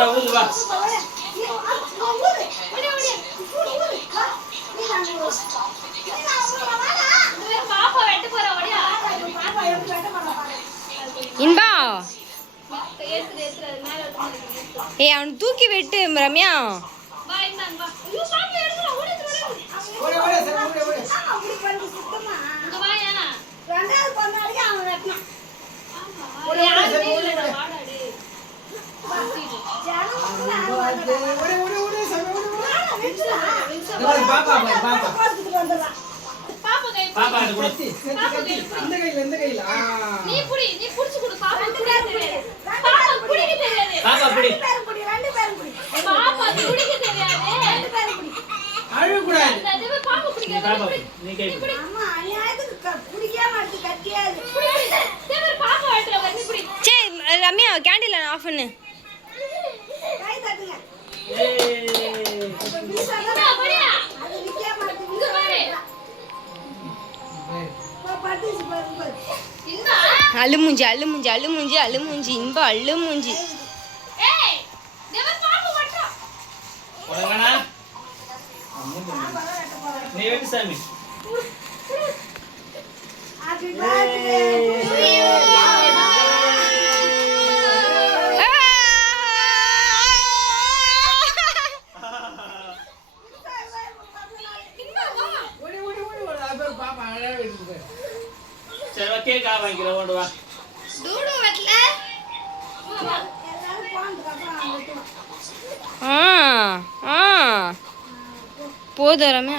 ஊதுடா ஊது வா. இன்பா ஏய் அவன் தூக்கி வெட்டு ரம்யா. ரம்யா கேண்டில் ஆஃப் பண்ணு. அழுமூஞ்சி அழுமூஞ்சி அழுமூஞ்சி அழுமூஞ்சி இன்பா அழுமூஞ்சி. நீ வெட்டு சாமி. சரி கேக் வாங்கிக்கிறேன் ஓடு வா. போதும் ரம்யா.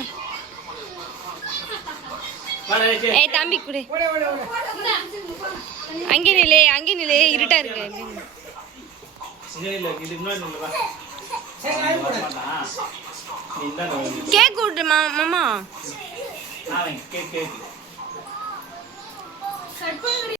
ஏய் தம்பி குடு. அங்கே நிலே இருட்டா இருக்கு. கேக் விட்டு மாமா.